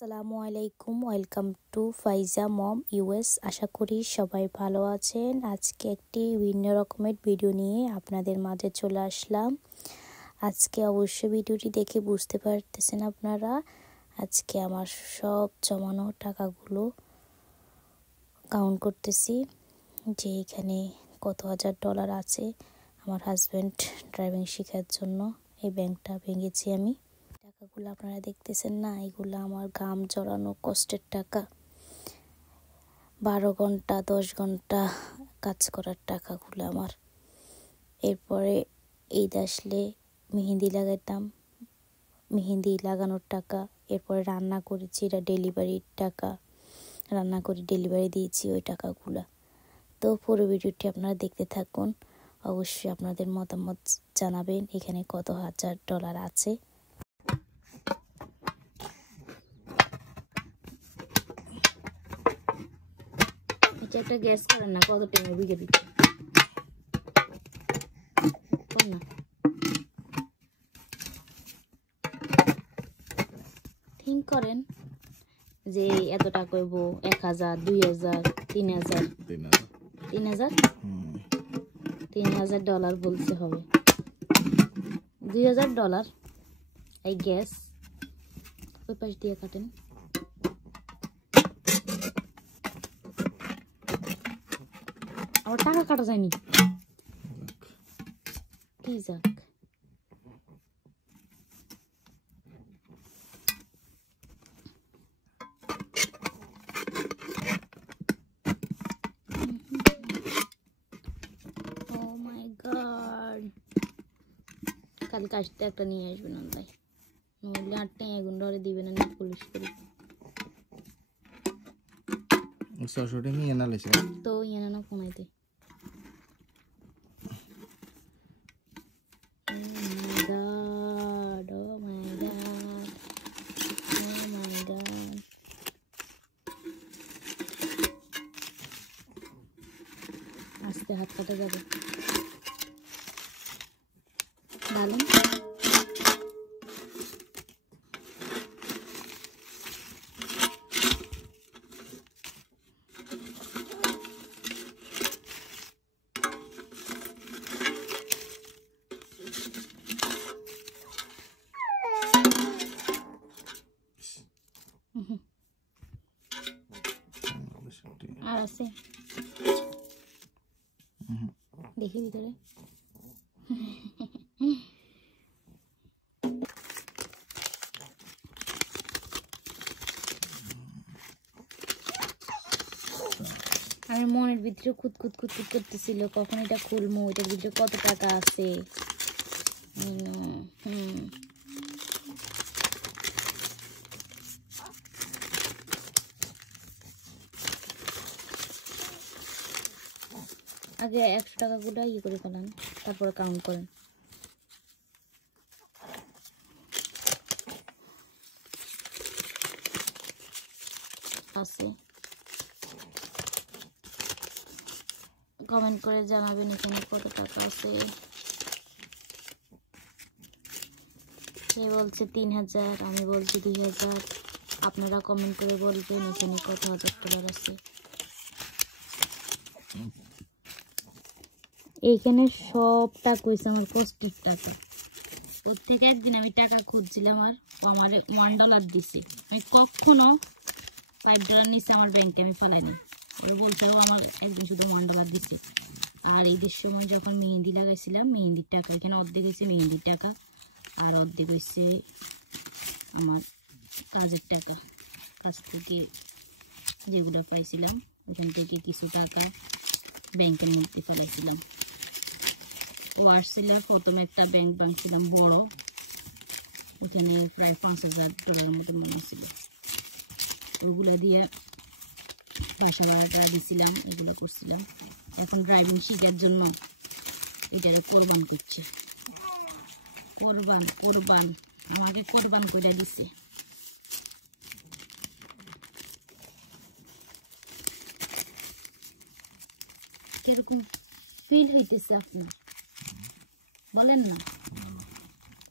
আসসালামু আলাইকুম, welcome to Faiza mom US. আশা করি সবাই ভালো আছেন। আজকে একটি ভিন্ন রকমের ভিডিও নিয়ে আপনাদের মাঝে চলে আসলাম। আজকে অবশ্যই ভিডিওটি দেখে বুঝতে পারতেছেন আপনারা, আজকে আমার সব জমানো টাকাগুলো কাউন্ট করতেছি যে এখানে কত হাজার ডলার আছে। আমার হাজব্যান্ড ড্রাইভিং শেখার জন্য এই ব্যাংকটা ভেঙেছি আমি। টাকাগুলো আপনারা দেখতেছেন না, এগুলো আমার ঘাম জড়ানো কষ্টের টাকা। 12 ঘন্টা 10 ঘন্টা কাজ করার টাকাগুলো আমার। এরপরে ঈদ আসলে মেহেন্দি লাগাইতাম, মেহেন্দি লাগানোর টাকা। এরপরে রান্না করেছি, এটা ডেলিভারির টাকা, রান্না করে ডেলিভারি দিয়েছি ওই টাকাগুলো। তো পুরো ভিডিওটি আপনারা দেখতে থাকুন। অবশ্যই আপনাদের মতামত জানাবেন এখানে কত হাজার ডলার আছে। একটা গ্যাস করেন না, কত টাকা বিঘে দিচ্ছে না। থিঙ্ক করেন যে এত টাকা হইব 1000, 2000, 3000, 3000 ডলার বলতে হবে। 2000 ডলার এই গ্যাস ওই পাশ দিয়ে কাটেন। আবার টাকা কাটা যায়নি, কি যাক। কালকে আসতে একটা নিয়ে আসবেন আল্লাহ, নইলে 8 টাকা এগুন ধরে দিবেন না পুলিশ করে। তো ইয়ে না কোনাইতে আস্তে হাত কাটা যাবে। ডালেন আর আছে দেখি ভিতরে। আমার মনের ভিতরে খুদ করতেছিল কখন এটা খুলবো, এটার ভিতরে কত টাকা আছে। আগে 100 টাকা গুলো ইয়ে করে ফেলান, তারপরে কাউন্ট করেন। আছে কমেন্ট করে জানাবেন এখানে কত টাকা আছে। সে বলছে 3000, আমি বলছি 2000। আপনারা কমেন্ট করে বলবেন এখানে কত হাজার ডলার আছে। এইখানে সব টাকা হয়েছে আমার কষ্টের টাকা। ওর থেকে একদিন আমি টাকা খুঁজছিলাম আর আমার $1 দিছি। আমি কখনো $5 নিচে আমার ব্যাংকে আমি ফালাইনি। ও বলছে আমার একদিন শুধু $1 দিছি। আর ঈদের সময় যখন মেহেন্দি লাগাইছিলাম, মেহেন্দির টাকা এখানে অর্ধেক হয়েছে মেহেন্দির টাকা, আর অর্ধেক হয়েছে আমার কাজের টাকা। কাজ থেকে যেগুলো পাইছিলাম ওখান থেকে কিছু টাকা ব্যাংকের মধ্যে ফেলাইছিলাম। ওয়ার্সিলের প্রথমে একটা ব্যাংক বানিয়েছিলাম বড়, ওখানে প্রায় $5000 মতো মনে ছিল। ওগুলো দিয়ে পয়সা ভাড়াটা দিয়েছিলাম, এগুলো করছিলাম। এখন ড্রাইভিং শেখার জন্য এটাকে কোরবান করছি। কোরবান আমাকে কোরবান করে দিছে। কিরকম ফিল হইতেছে আপনার বলেন না?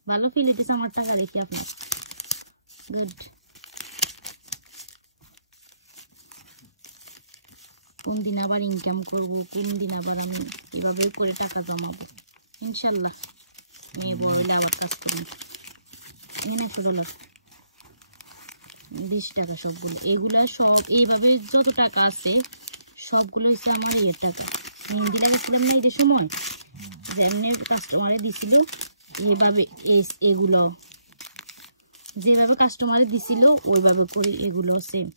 ভালো ফিল হইতেছে আমার টাকা দেখি আপনার। গুড। কোন দিন আবার ইনকাম করব, কোন দিন আবার আমি এভাবে করে টাকা জমাবো। ইনশাল্লাহ মেয়ে বড় হলে আবার কাজ করুন। এখানে একটু ডলার 20 টাকা সবগুলো, এগুলা সব এইভাবে যত টাকা আছে সবগুলো হচ্ছে আমার এর টাকা। মেহেন্দি লাগাইছিলাম না এই সময়, যেমনি কাস্টমারে দিছিলাম এইভাবে এগুলো যেভাবে কাস্টমারে দিছিল ওইভাবে করে এগুলো সেম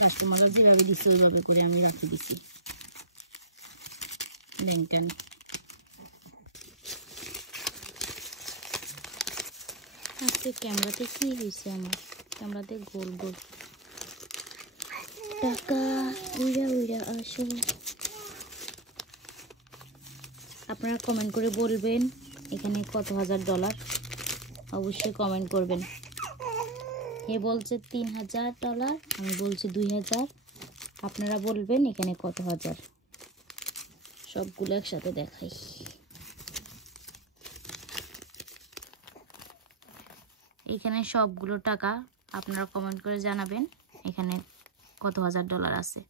কাস্টমাররা যেভাবে দিচ্ছে ওইভাবে করে আমি রাখে দিছি। কেন আজকে ক্যামেরাতে কি হয়েছে, আমার ক্যামেরাতে গোল গোল টাকা উইরা উইরা আসো। আপনারা কমেন্ট করে বলবেন এখানে কত হাজার ডলার, অবশ্যই কমেন্ট করবেন। এ বলছে 3000 ডলার, আমি বলছি 2000। আপনারা বলবেন এখানে কত হাজার, সবগুলো একসাথে দেখাই। এখানে সবগুলো টাকা আপনারা কমেন্ট করে জানাবেন এখানে কত হাজার ডলার আছে।